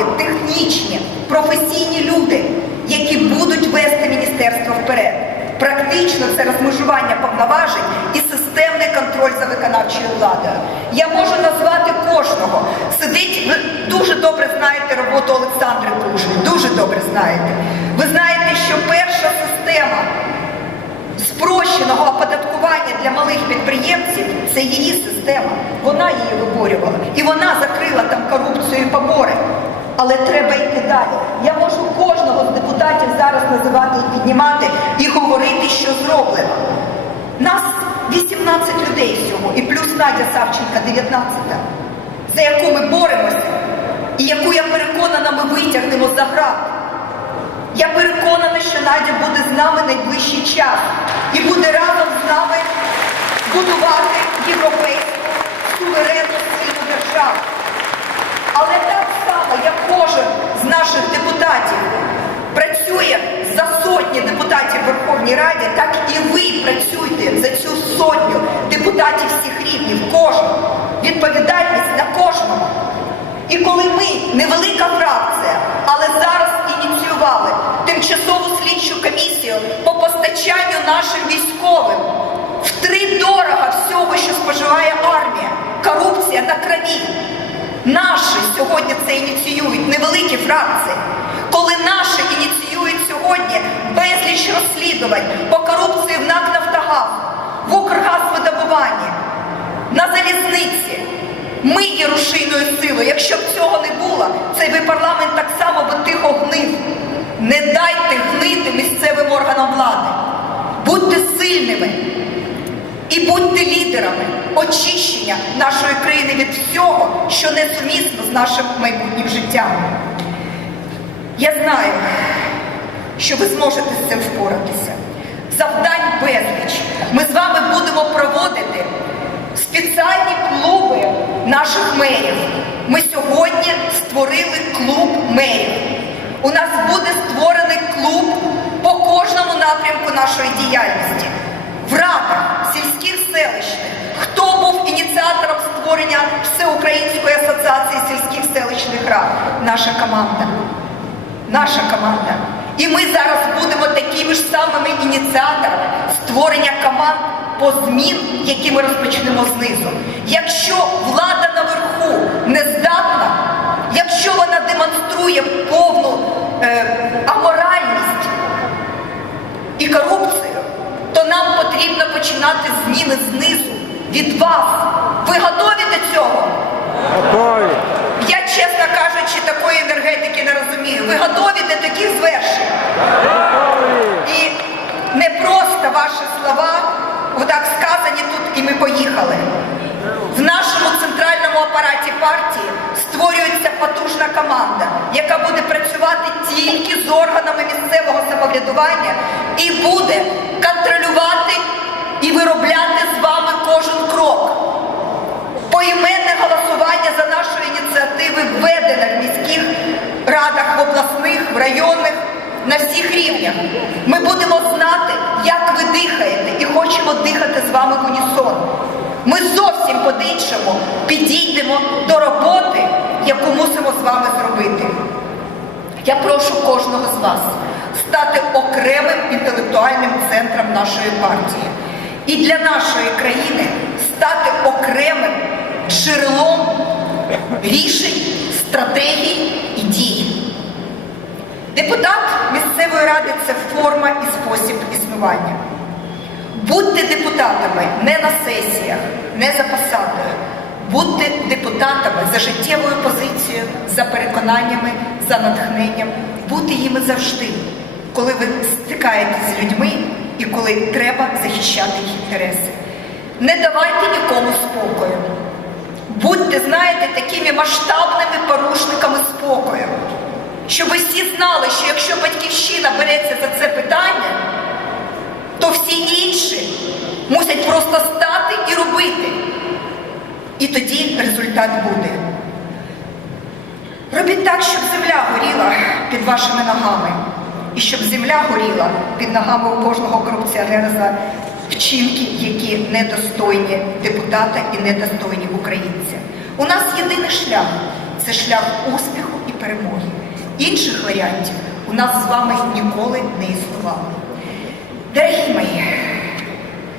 фахові, технічні, професійні люди, які будуть вести міністерство вперед. Практично це розмежування повноважень і системний контроль за виконавчою владою. Я можу назвати кожного. Сидить, ви дуже добре знаєте роботу Олександри Кужель, дуже добре знаєте. Ви знаєте, що перша система спрощеного оподаткування для малих підприємців це її система. Вона її виборювала. І вона закрила там корупцію і побори. Але треба йти далі. Я можу кожного з депутатів зараз називати і піднімати і говорити, що зроблено. Нас 18 людей всього, і плюс Надя Савченка 19, за яку ми боремося, і яку я переконана, ми витягнемо за грати. Я переконана, що Надя буде з нами найближчий час і буде разом з нами будувати європейську суверенну сильну державу. Але так само, як кожен з наших депутатів працює за сотні депутатів в Верховній Раді, так і ви працюйте за цю сотню депутатів всіх рівнів, кожен. Відповідальність на кожному. І коли ми невелика фракція, але зараз ініціювали тимчасову слідчу комісію по постачанню нашим військовим втридорога дорого всього, що споживає армія, корупція на крові. Наші сьогодні це ініціюють, невеликі фракції. Коли наші ініціюють сьогодні безліч розслідувань по корупції в НАК «Нафтогаз», в Укргазвидобуванні, на залізниці. Ми є рушійною силою. Якщо б цього не було, цей би парламент так само би тихо гнив. Не дайте гнити місцевим органам влади. Будьте сильними і будьте лідерами очищення нашої країни від всього, що несумісно з нашим майбутнім життям. Я знаю, що ви зможете з цим впоратися. Завдань безліч. Ми з вами будемо проводити спеціальні клуби наших мерів. Ми сьогодні створили клуб мерів. У нас буде створений клуб по кожному напрямку нашої діяльності. В радах сільських селищних. Хто був ініціатором створення Всеукраїнської асоціації сільських селищних рад? Наша команда. Наша команда. І ми зараз будемо такими ж самими ініціаторами створення команд по змін, які ми розпочнемо знизу. Якщо влада наверху не здатна, якщо вона демонструє повну е, аморальність і корупцію, то нам потрібно починати зміни знизу від вас. Ви готові до цього? Кажучи, такої енергетики не розумію. Ви готові до таких звершень? І не просто ваші слова, отак сказані тут, і ми поїхали. В нашому центральному апараті партії створюється потужна команда, яка буде працювати тільки з органами місцевого самоврядування і буде контролювати і виробляти з вами кожен крок. Поіменне голосування за нашої ініціативи введено в міських радах, в обласних, в районних, на всіх рівнях. Ми будемо знати, як ви дихаєте, і хочемо дихати з вами в унісон. Ми зовсім по-іншому підійдемо до роботи, яку мусимо з вами зробити. Я прошу кожного з вас стати окремим інтелектуальним центром нашої партії і для нашої країни стати окремим джерелом рішень, стратегій і дій. Депутат місцевої ради це форма і спосіб існування. Будьте депутатами не на сесіях, не за посадою. Будьте депутатами за життєвою позицією, за переконаннями, за натхненням. Будьте їми завжди, коли ви стикаєтесь з людьми і коли треба захищати їх інтереси. Не давайте нікому спокою. Будьте, знаєте, такими масштабними порушниками спокою. Щоб всі знали, що якщо батьківщина береться за це питання, то всі інші мусять просто стати і робити. І тоді результат буде. Робіть так, щоб земля горіла під вашими ногами. І щоб земля горіла під ногами у кожного корупціонера вчинки, які недостойні депутата і недостойні українця. У нас єдиний шлях це шлях успіху і перемоги. Інших варіантів у нас з вами ніколи не існувало. Дорогі мої,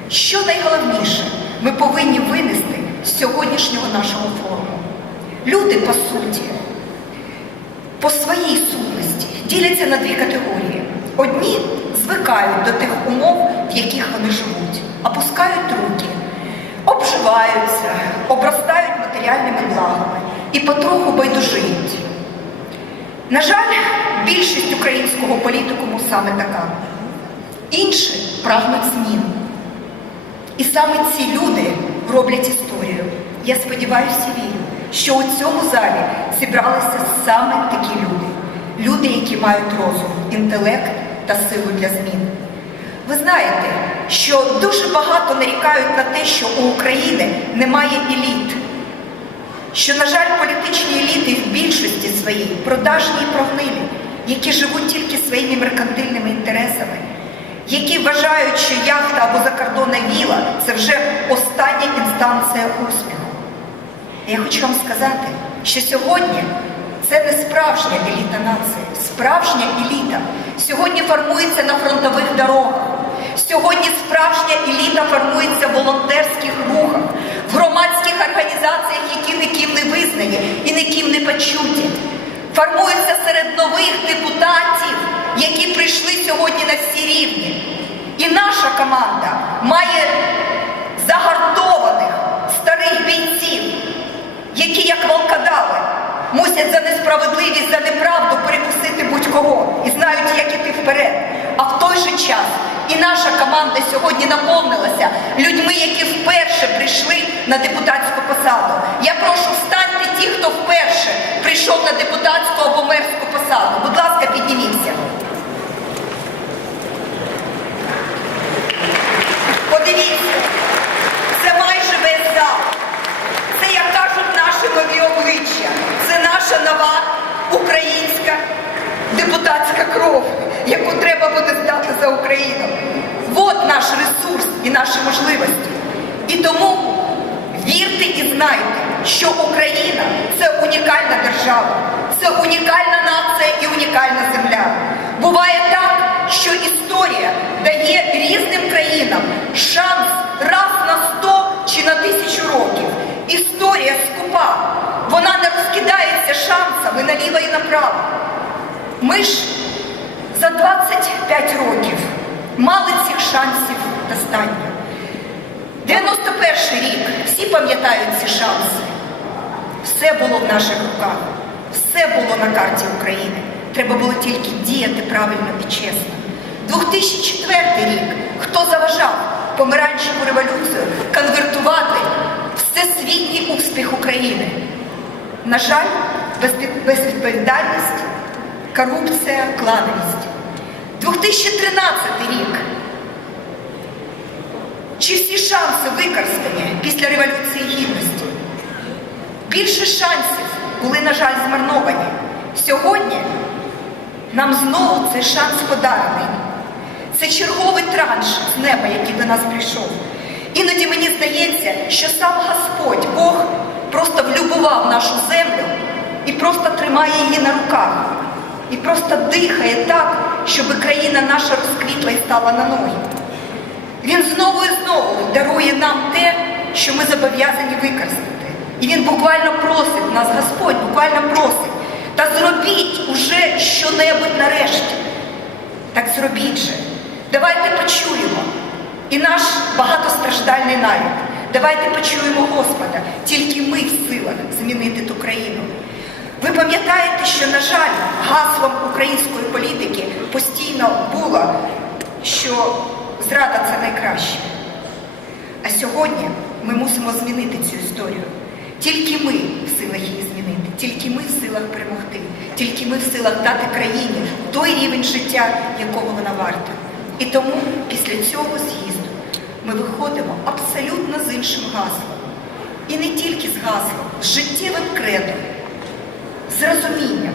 що найголовніше ми повинні винести з сьогоднішнього нашого форуму? Люди, по суті, по своїй сутності діляться на дві категорії. Одні звикають до тих умов, в яких вони живуть, опускають руки, обживаються, обростають матеріальними благами і потроху байдужиють. На жаль, більшість українського політикуму саме така. Інші прагнуть змін. І саме ці люди роблять історію. Я сподіваюся і вірю, що у цьому залі зібралися саме такі люди. Люди, які мають розум, інтелект та силу для змін. Ви знаєте, що дуже багато нарікають на те, що у України немає еліт. Що, на жаль, політичні еліти в більшості своїй продажні і прогнилі, які живуть тільки своїми меркантильними інтересами, які вважають, що яхта або закордонна віла це вже остання інстанція успіху. Я хочу вам сказати, що сьогодні це не справжня еліта нації, справжня еліта сьогодні формується на фронтових дорогах. Сьогодні справжня еліта формується в волонтерських рухах, в громадських організаціях, які ніким не визнані і ніким не почуті. Формується серед нових депутатів, які прийшли сьогодні на всі рівні. І наша команда має загартованих старих бійців, які, як волкодави, мусять за несправедливість, за неправду перекусити будь-кого і знають, як іти вперед. А в той же час і наша команда сьогодні наповнилася людьми, які вперше прийшли на депутатську посаду. Я прошу встаньте ті, хто вперше прийшов на депутатську або мерську посаду. Будь ласка, підніміться. Подивіться, це майже весь зал. Це, як кажуть, наші нові обличчя. Це наша нова українська депутатська кров, яку треба буде здати за Україну. От наш ресурс і наші можливості. І тому вірте і знайте, що Україна це унікальна держава, це унікальна нація і унікальна земля. Буває так, що історія дає різним країнам шанс раз на сто чи на тисячу років. Історія скупа, вона не розкидається шансами наліво і направо. Ми ж за 25 років мали цих шансів достатньо. 91 рік, всі пам'ятають ці шанси. Все було в наших руках, все було на карті України. Треба було тільки діяти правильно і чесно. 2004 рік, хто заважав помаранчеву революцію конвертувати всесвітній успіх України? На жаль, безвідповідальність, корупція, клановість. 2013 рік. Чи всі шанси використані після Революції Гідності? Більше шансів були, на жаль, змарновані. Сьогодні нам знову цей шанс подарений. Це черговий транш з неба, який до нас прийшов. Іноді мені здається, що сам Господь, Бог, просто влюбував нашу землю і просто тримає її на руках. І просто дихає так, щоб країна наша розквітла і стала на ноги. Він знову і знову дарує нам те, що ми зобов'язані використати. І він буквально просить нас, Господь буквально просить, та зробіть уже що-небудь нарешті. Так зробіть же. Давайте почуємо і наш багатостраждальний народ. Давайте почуємо Господа. Тільки ми в силах змінити ту країну. Ви пам'ятаєте, що, на жаль, гаслом української політики постійно було, що зрада це найкраще. А сьогодні ми мусимо змінити цю історію. Тільки ми в силах її змінити, тільки ми в силах перемогти, тільки ми в силах дати країні той рівень життя, якого вона варта. І тому після цього з'їзду ми виходимо абсолютно з іншим гаслом. І не тільки з гаслом, з життєвим кредом, з розумінням.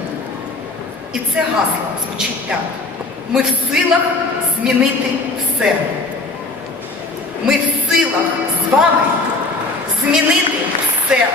І це гасло звучить так. Ми в силах змінити все. Ми в силах з вами змінити все.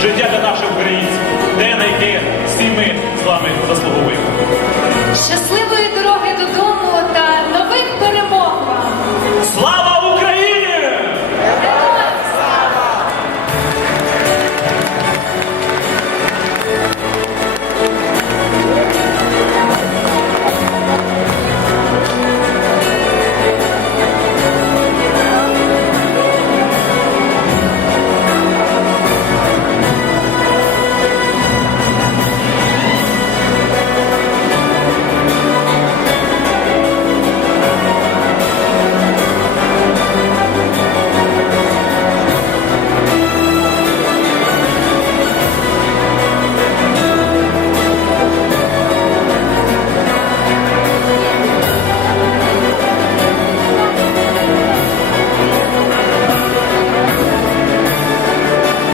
життя для наших українців, те, на яке всі ми з вами заслуговуємо. Щасливо!